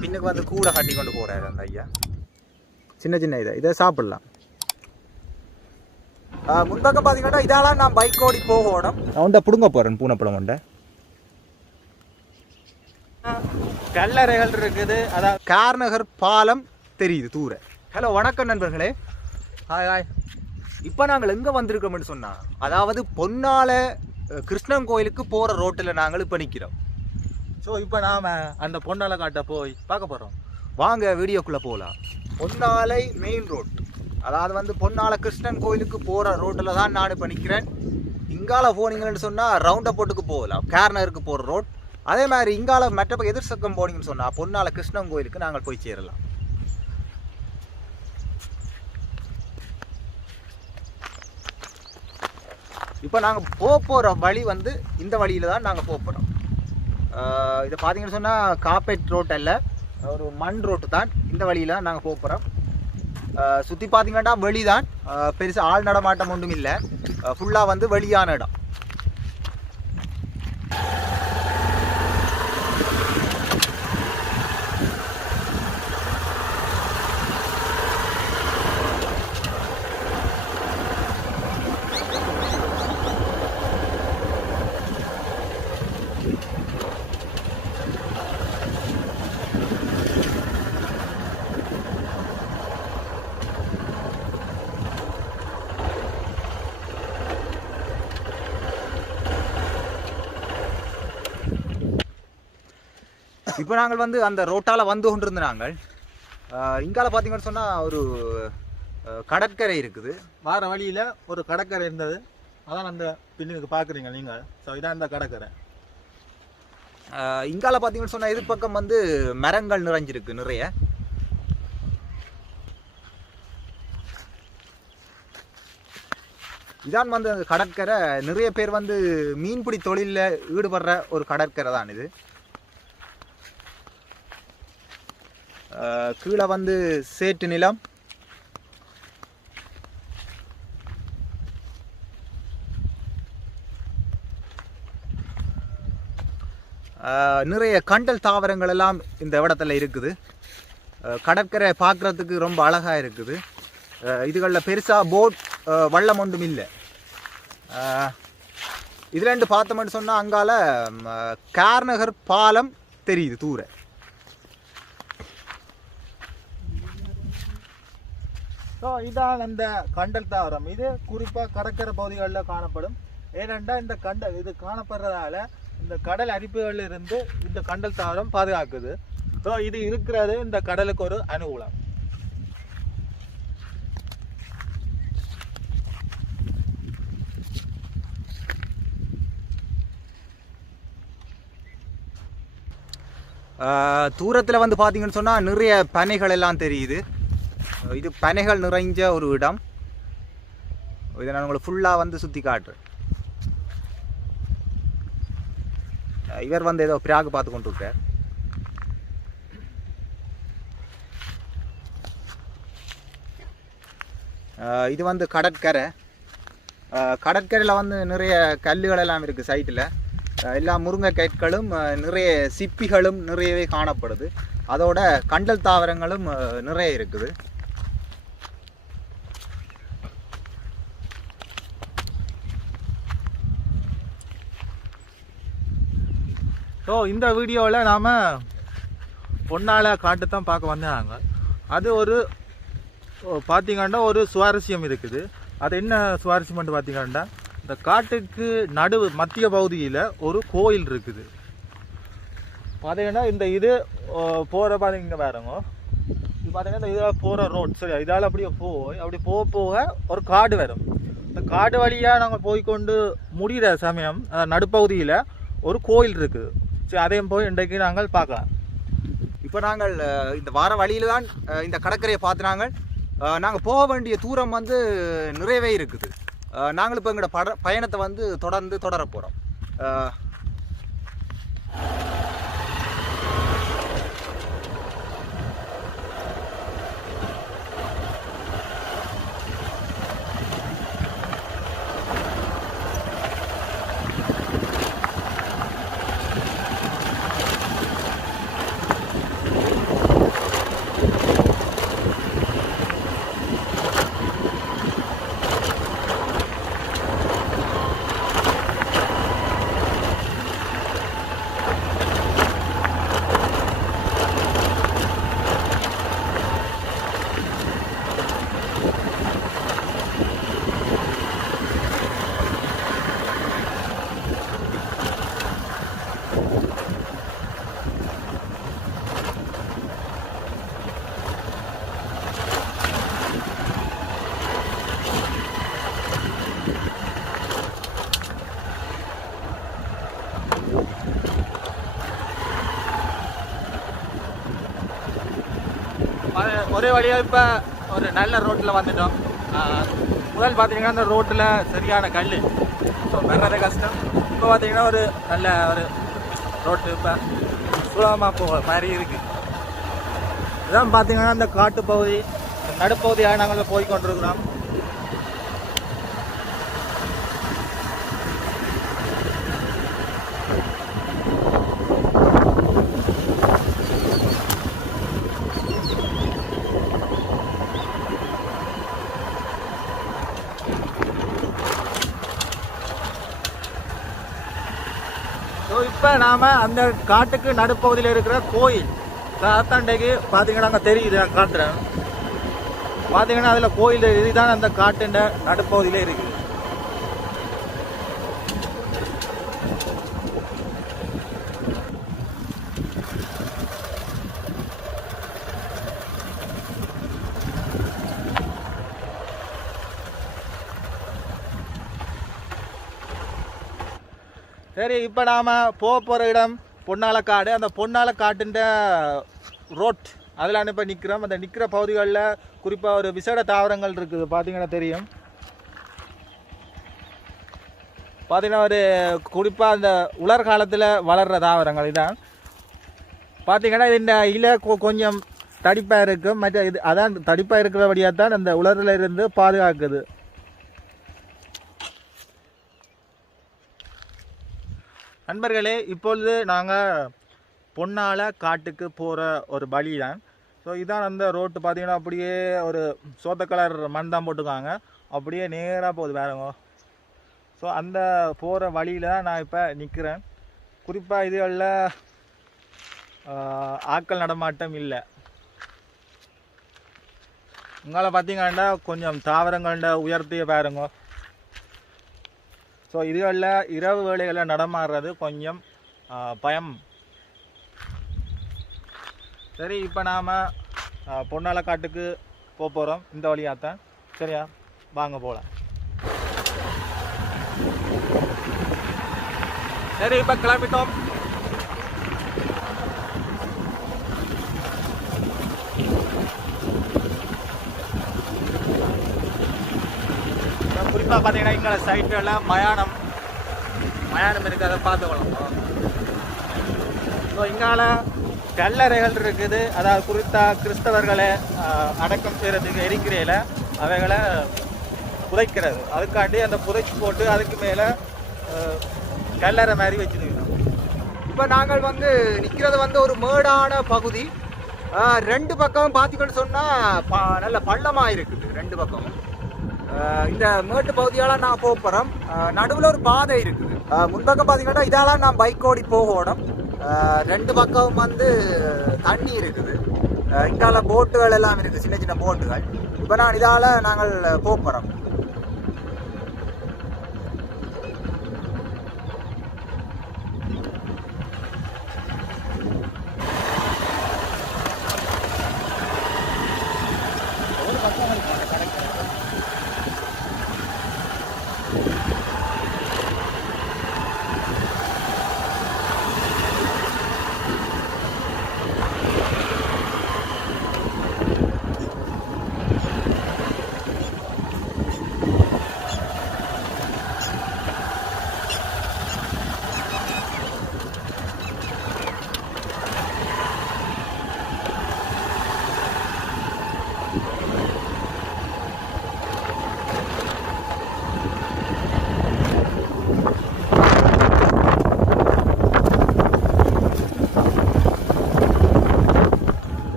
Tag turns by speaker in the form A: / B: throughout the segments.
A: பின்னுக்கு வந்து கூட கட்டி கொண்டு போறாரு அந்த ஐயா. சின்ன சின்ன இதை. இதை சாப்பிடலாம். முன்பக்கம் பார்த்தீங்கன்னா இதால நான் பைக் ஓடி போகணும் நான் உண்டை பிடுங்க போறேன் பூனைப்பழம் உண்டை கல்லறைகள் இருக்குது. அதான் கார்நகர் பாலம் தெரியுது தூர. ஹலோ வணக்கம் நண்பர்களே. ஹாய் ஹாய் இப்போ நாங்கள் எங்கே வந்திருக்கோம்னு சொன்னா அதாவது பொன்னால கிருஷ்ணன் கோயிலுக்கு போகிற ரோட்டில் நாங்கள் இப்போ நிற்கிறோம்
B: ஸோ இப்போ நாம் அந்த பொண்ணால காட்ட போய் பார்க்க போகிறோம்
A: வாங்க வீடியோக்குள்ளே போகலாம் பொன்னாலை மெயின் ரோட் அதாவது வந்து பொன்னாலை கிருஷ்ணன் கோயிலுக்கு போகிற ரோட்டில் தான் நான் இப்போ நிற்கிறேன் இங்கால போனீங்கன்னு சொன்னால் ரவுண்ட் போட்டுக்கு போகலாம். கேர்னருக்கு போகிற ரோட் அதே மாதிரி இங்கால மற்ற பக்கம் எதிர் சக்கம் போனீங்கன்னு சொன்னால் பொன்னால கிருஷ்ணன் கோயிலுக்கு நாங்கள் போய் சேரலாம். இப்போ நாங்கள் போக போகிற வழி வந்து இந்த வழியில் தான் நாங்கள் போக போகிறோம் இதை பார்த்தீங்கன்னு சொன்னால் காப்பேட் ரோட் அல்ல. ஒரு மண் ரோட்டு தான். இந்த வழியில் தான் நாங்கள் போக போகிறோம் சுற்றி பார்த்தீங்கன்னா வெளி தான் பெருசாக ஆள் நடமாட்டம் ஒன்றும் இல்லை. ஃபுல்லாக வந்து வெளியான இடம். இப்போ நாங்கள் வந்து அந்த ரோட்டால் வந்து கொண்டிருந்த நாங்கள் இங்கால பார்த்தீங்கன்னு சொன்னால் ஒரு கடற்கரை இருக்குது.
B: வார வழியில ஒரு கடற்கரை இருந்தது. அதான் அந்த பின்னுக்கு பார்க்குறீங்க நீங்க. ஸோ இதான் இந்த கடற்கரை.
A: இங்கால பார்த்தீங்கன்னு சொன்னால் இது பக்கம் வந்து மரங்கள் நிறைஞ்சிருக்கு நிறைய. இதான் வந்து அந்த கடற்கரை. நிறைய பேர் வந்து மீன்பிடி தொழிலில் ஈடுபடுற ஒரு கடற்கரை தான் இது. கீழே வந்து சேட்டு நிலம். நிறைய கண்டல் தாவரங்கள் எல்லாம் இந்த இடத்துல இருக்குது. கடற்கரை பார்க்குறதுக்கு ரொம்ப அழகாக இருக்குது. இதுகளில் பெருசாக போட் வள்ளம் ஒன்றும் இல்லை. இது ரெண்டு பார்த்தோம்னு சொன்னால் அங்கால ம், கார்நகர் பாலம் தெரியுது தூர.
B: ஸோ இதான் அந்த கண்டல் தாவரம். இது குறிப்பாக கடற்கரை பகுதிகளில் காணப்படும். ஏனென்றால் இந்த கண்டல் இது காணப்படுறதால இந்த கடல் அரிப்புகளில் இருந்து இந்த கண்டல் தாவரம் பாதுகாக்குது. ஸோ இது இருக்கிறது இந்த கடலுக்கு ஒரு அனுகூலம்.
A: தூரத்தில் வந்து பார்த்தீங்கன்னு சொன்னால் நிறைய பனைகள் எல்லாம் தெரியுது. இது பனைகள் நிறைஞ்ச ஒரு இடம். இதை நான் உங்களுக்கு ஃபுல்லாக வந்து சுற்றி காட்டுறேன். இவர் வந்து ஏதோ பிராகு பார்த்து கொண்டு இருக்கார் இது வந்து கடற்கரை. கடற்கரையில் வந்து நிறைய கல்லுகள் எல்லாம் இருக்குது சைட்டில் எல்லா முருங்கை கற்களும் நிறைய சிப்பிகளும் நிறையவே காணப்படுது. அதோட கண்டல் தாவரங்களும் நிறைய இருக்குது.
B: ஸோ இந்த வீடியோவில் நாம் பொன்னால காட்டு தான் பார்க்க வந்தாங்க அது ஒரு பார்த்திங்கன்னா ஒரு சுவாரஸ்யம் இருக்குது. அது என்ன சுவாரஸ்யம்னு பார்த்தீங்கன்னா இந்த காட்டுக்கு நடுவு மத்திய பகுதியில் ஒரு கோயில் இருக்குது. பார்த்தீங்கன்னா இந்த இது போகிற பார்த்தீங்க பாருங்க. இது பார்த்தீங்கன்னா இந்த இதில் போகிற ரோட் சரி இதால் அப்படியே போய் அப்படி போக போக ஒரு காடு வரும். இந்த காடு வழியாக நாங்கள் போய்க்கொண்டு முடிகிற சமயம் நடுப்பகுதியில் ஒரு கோயில் இருக்குது ஸோ அதையும் போய் இன்றைக்கு நாங்கள் பார்க்கலாம்.
A: இப்போ நாங்கள் இந்த வார வழியில் தான் இந்த கடற்கரையை பார்த்து நாங்கள் நாங்கள் போக வேண்டிய தூரம் வந்து நிறையவே இருக்குது. நாங்கள் இப்போ எங்களோட பட பயணத்தை வந்து தொடர்ந்து தொடர போகிறோம்
B: ஒரே வழியாக இப்போ ஒரு நல்ல ரோட்டில் வந்துட்டோம். முதல் பார்த்தீங்கன்னா அந்த ரோட்டில் சரியான கல் ஸோ வர்றது கஷ்டம். இப்போ பார்த்தீங்கன்னா ஒரு நல்ல ஒரு ரோட்டு இப்போ சுலபமாக போகிற மாதிரி இருக்குது இதான் பார்த்தீங்கன்னா அந்த காட்டுப்பகுதி நடுப்பகுதியாக நாங்கள் போய் கொண்டிருக்கிறோம் ஸோ இப்போ நாம் அந்த காட்டுக்கு நடுப்பகுதியில் இருக்கிற கோயில் காத்தாண்டைக்கு பார்த்தீங்கன்னா அங்கே தெரியுது நான் காட்டுறேன். பார்த்தீங்கன்னா அதில் கோயில் இதுதான் அந்த காட்டுண்ட நடுப்பகுதியில் இருக்குது. சரி இப்போ நாம் போக போகிற இடம் பொன்னாலக்காடு அந்த பொன்னாலக்காட்டுன்ற ரோட். அதில் இப்போ நிற்கிறோம் அந்த நிற்கிற பகுதிகளில் குறிப்பாக ஒரு விசேட தாவரங்கள் இருக்குது. பார்த்தீங்கன்னா தெரியும். பார்த்தீங்கன்னா ஒரு குறிப்பாக அந்த உலர் காலத்தில் வளர்கிற தாவரங்கள் இதான். பார்த்தீங்கன்னா இந்த இலை கொ- கொஞ்சம் தடிப்பாக இருக்கும் மற்ற இது அதான் தடிப்பாக இருக்கிறபடியாக தான் அந்த உலரில் இருந்து பாதுகாக்குது. நண்பர்களே இப்பொழுது நாங்கள் பொன்னால் காட்டுக்கு போகிற ஒரு வழி தான் ஸோ இதான் அந்த ரோட்டு பார்த்தீங்கன்னா அப்படியே ஒரு சோத்த கலர் மண் தான் போட்டுருக்காங்க. அப்படியே நேராக போகுது வேறங்க ஸோ அந்த போகிற வழியில் தான் நான் இப்போ நிற்கிறேன் குறிப்பாக இதுகளில் ஆட்கள் நடமாட்டம் இல்லை. உங்களை பார்த்தீங்கன்னா கொஞ்சம் தாவரங்கள்ட உயர்த்திய பாருங்க. ஸோ இதுகளில் இரவு வேலைகளில் நடமாடுறது கொஞ்சம் பயம். சரி இப்போ நாம் பொன்னாலக்காட்டுக்கு போக போகிறோம் இந்த வழியாக தான் சரியா? வாங்க போகலாம் சரி இப்போ கிளம்பிட்டோம். குறிப்பாக பார்த்தீங்கன்னா இங்கே சைட்டில் மயானம். மயானம் இருக்குது அதை பார்த்துக்கலாம் ஸோ இங்கால கல்லறைகள் இருக்குது. அதாவது குறித்தா கிறிஸ்தவர்களை அடக்கம் செய்கிறதுக்கு எரிக்கிறையில் அவைகளை புதைக்கிறது. அதுக்காண்டி அந்த புதைச்சி போட்டு அதுக்கு மேலே கல்லறை மாதிரி வச்சுருக்கோம்
A: இப்போ நாங்கள் வந்து நிற்கிறது வந்து ஒரு மேடான பகுதி. ரெண்டு பக்கம் பார்த்தீங்கன்னு சொன்னால் நல்ல பள்ளமாக இருக்குது. ரெண்டு பக்கமும். இந்த மேட்டு பகுதியால் நான் போக போகிறோம் நடுவில் ஒரு பாதை இருக்குது. முன்பக்கம் பார்த்தீங்கன்னா இதால நான் பைக் ஓடி போகணும் ரெண்டு பக்கம் வந்து தண்ணி இருக்குது. ஆஹ் இங்கால போட்டுகள் எல்லாம் இருக்குது சின்ன சின்ன போட்டுகள் இப்போ நான் இதால் நாங்கள் போக போகிறோம்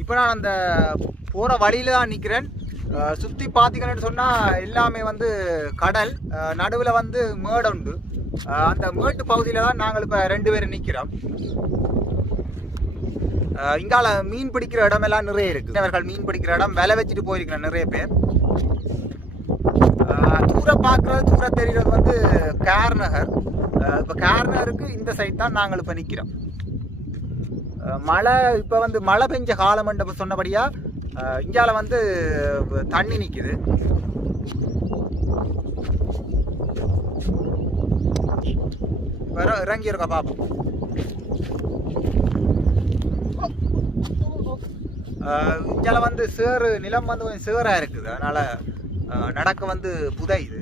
A: இப்போ நான் அந்த போகிற வழியில் தான் நிற்கிறேன் சுற்றி பார்த்தீங்கன்னு சொன்னால் எல்லாமே வந்து கடல் நடுவில் வந்து மேடு உண்டு. அந்த மேட்டு பகுதியில் தான் நாங்கள் இப்போ ரெண்டு பேரும் நிற்கிறோம் இங்கால மீன் பிடிக்கிற இடமெல்லாம் நிறைய இருக்கு. அவர்கள் மீன் பிடிக்கிற இடம் விலை வச்சுட்டு போயிருக்கிறேன் நிறைய பேர். தூர தூரம் பார்க்குறது தூரம் தெரிகிறது வந்து கேர் நகர். இப்போ கேர் நகருக்கு இந்த சைட் தான் நாங்கள் இப்போ நிற்கிறோம் மழை இப்போ வந்து மழை பெஞ்ச காலம் சொன்னபடியா சொன்னபடியாக இங்கால வந்து தண்ணி நிற்குது இறங்கி இருக்கா பாப்போம். அஹ், வந்து சேறு நிலம் வந்து கொஞ்சம் சேராக இருக்குது. அதனால் நடக்க வந்து புதையுது.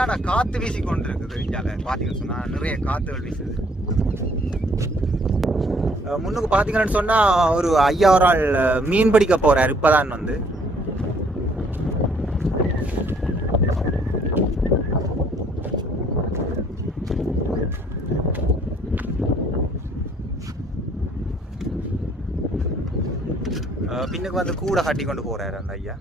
A: சரியான காத்து வீசி கொண்டிருக்குது இந்தியால பாத்தீங்கன்னு சொன்னா நிறைய காத்துகள் வீசுது. முன்னுக்கு பாத்தீங்கன்னு சொன்னா ஒரு ஐயா ஒரு ஆள் மீன் பிடிக்க போறாரு இப்பதான் வந்து. பின்னுக்கு வந்து கூட கட்டி கொண்டு போறாரு அந்த ஐயா.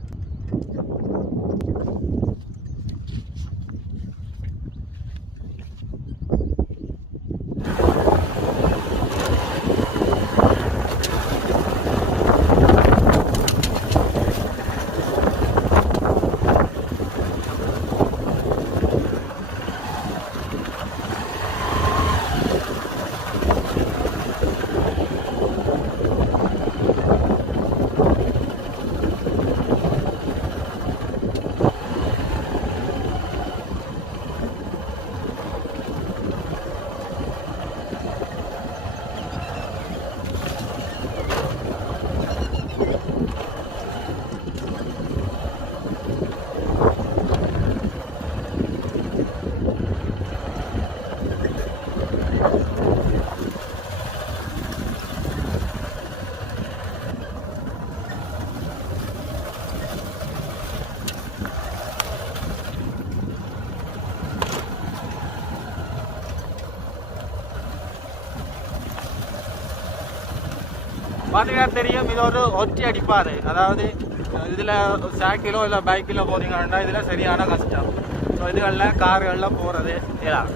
B: பார்த்தீங்கன்னா தெரியும் இது ஒரு ஒற்றி அடிப்பாதை அதாவது இதில் சைக்கிளோ இல்லை பைக்கிலோ போறீங்கன்னா இதில் சரியான கஷ்டம். ஸோ இதுகளில் கார்களில் போகிறது இயலாது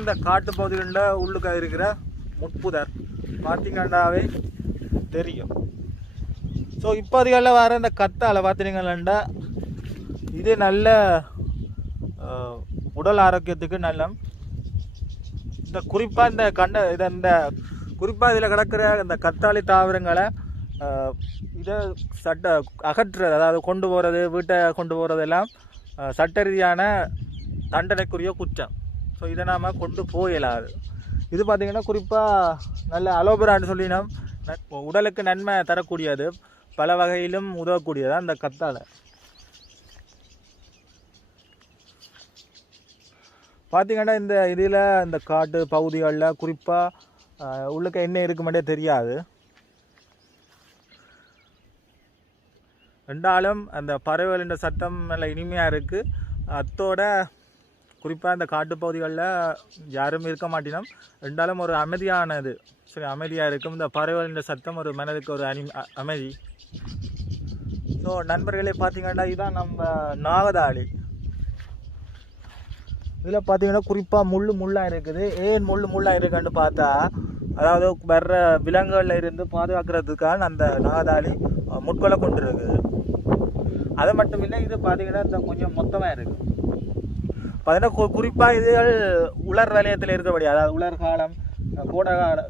B: அந்த காட்டு பகுதிகளில் உள்ளுக்க இருக்கிற முட்புதர். பார்த்தீங்கன்னாவே தெரியும். ஸோ இப்போதிகளில் வர இந்த கத்தால் பார்த்தீங்கன்னா இது நல்ல உடல் ஆரோக்கியத்துக்கு நல்ல இந்த குறிப்பாக இந்த கண்ட இதை இந்த குறிப்பாக இதில் கிடக்கிற இந்த கத்தாழி தாவரங்களை இதை சட்ட அகற்றுறது அதாவது கொண்டு போகிறது வீட்டை கொண்டு போகிறதெல்லாம் சட்ட ரீதியான தண்டனைக்குரிய குற்றம். ஸோ இதை நாம் கொண்டு போயிடாது இது பார்த்திங்கன்னா குறிப்பாக நல்ல அலோபரான்னு சொல்லினோம் ந- உடலுக்கு நன்மை தரக்கூடியது. பல வகையிலும் உதவக்கூடியது அந்த கத்தாழை பார்த்தீங்கன்னா இந்த இதில் இந்த காட்டு பகுதிகளில் குறிப்பாக உள்ளுக்க என்ன இருக்குமெண்டே தெரியாது. ரெண்டாலும் அந்த பறவைகளின் சத்தம் நல்ல இனிமையாக இருக்குது அத்தோட குறிப்பாக இந்த காட்டுப்பகுதிகளில் யாரும் இருக்க மாட்டினோம். ரெண்டாலும் ஒரு அமைதியானது. சரி அமைதியாக இருக்கும். இந்த பறவைகளின் சத்தம் ஒரு மனதுக்கு ஒரு அனி அமைதி. ஸோ நண்பர்களே பார்த்தீங்கன்னா இதுதான் நம்ம நாகதாளி இதில் பார்த்தீங்கன்னா குறிப்பாக முள் முள்ளாக இருக்குது. ஏன் முள் முள்ளாக இருக்குன்னு பார்த்தா அதாவது வர்ற விலங்குகளில் இருந்து பாதுகாக்கிறதுக்கான அந்த நாகதாளி அஹ், முட்களை கொண்டு இருக்குது அது மட்டும் இல்லை இது பார்த்தீங்கன்னா இந்த கொஞ்சம் மொத்தமாக இருக்குது பார்த்தீங்கன்னா கு குறிப்பாக இதுகள் உலர் வலயத்தில் இருக்கபடி அதாவது உலர் காலம் கோடகால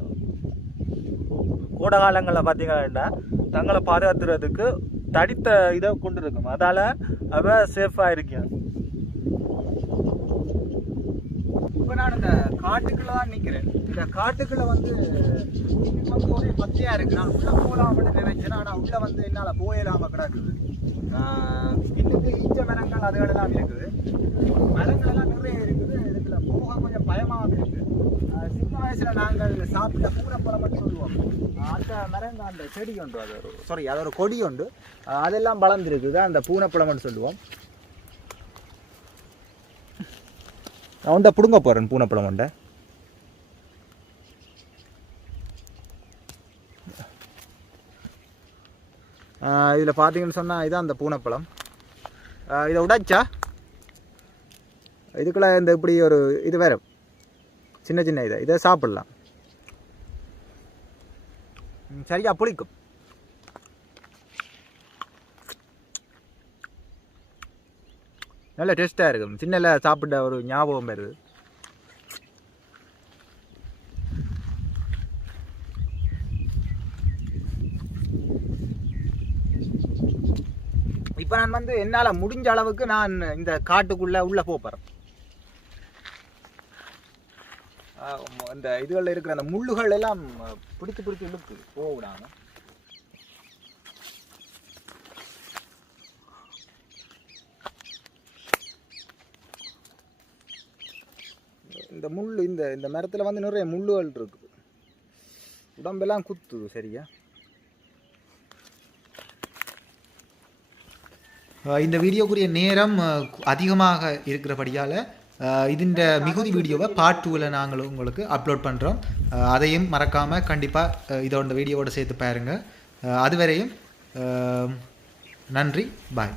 B: கோடகாலங்களில் பார்த்தீங்கன்னா தங்களை பாதுகாத்துறதுக்கு தடித்த இதை கொண்டு இருக்கும் அதால் அவ சேஃபாக இருக்கேன்
A: இப்போ நான் இந்த காட்டுக்குள்ள தான் நிற்கிறேன் இந்த காட்டுக்குள்ள வந்து இது ஒரே பச்சையா இருக்கு. நான் உள்ள போகலாம் அப்படின்னு நினைச்சேன். ஆனால் உள்ள வந்து என்னால் போயிடாம கிடக்குது. இன்னுக்கு ஈச்ச மரங்கள் அதுகளெல்லாம் இருக்குது. மரங்கள் எல்லாம் நிறைய இருக்குது. இதுக்குள்ள போக கொஞ்சம் பயமாகவும் இருக்கு. சின்ன வயசுல நாங்கள் சாப்பிட்ட பூனைப்பழம்னு சொல்லுவோம். அந்த மரங்க அந்த செடி உண்டு அது ஒரு சாரி அது ஒரு கொடி உண்டு அதெல்லாம் வளர்ந்துருக்குது. அந்த பூனைப்பழம்னு சொல்லுவோம். நான் உண்டை பிடுங்க போகிறேன் பூனைப்பழம் உண்டை. இதில் பார்த்தீங்கன்னு சொன்னால் இதான் அந்த பூனைப்பழம். இதை உடைச்சா? இதுக்குள்ள இந்த இப்படி ஒரு இது வேற. சின்ன சின்ன இதை. இதை சாப்பிட்லாம். சரியா புளிக்கும். நல்ல டேஸ்ட்டாக இருக்கும் சின்னல சாப்பிட்ட ஒரு ஞாபகம் வருது. இப்போ நான் வந்து என்னால் முடிஞ்ச அளவுக்கு நான் இந்த காட்டுக்குள்ளே உள்ளே போகிறேன் இந்த இதுகளில் இருக்கிற அந்த முள்ளுகள் எல்லாம் பிடித்து பிடித்து இழுக்குது போக விடாம இந்த முள் இந்த இந்த மரத்தில் வந்து நிறைய முள்ளுகள் இருக்குது. உடம்பெல்லாம் குத்துது சரியா? இந்த வீடியோக்குரிய நேரம் அதிகமாக இருக்கிறபடியால் ഇതിൻ്റെ மிகுதி வீடியோவை பார்ட் டூவில் நாங்கள் உங்களுக்கு அப்லோட் பண்ணுறோம் அதையும் மறக்காமல் கண்டிப்பாக இதோட வீடியோவோட சேர்த்து பாருங்கள் அதுவரையும் அஹ், நன்றி பாய்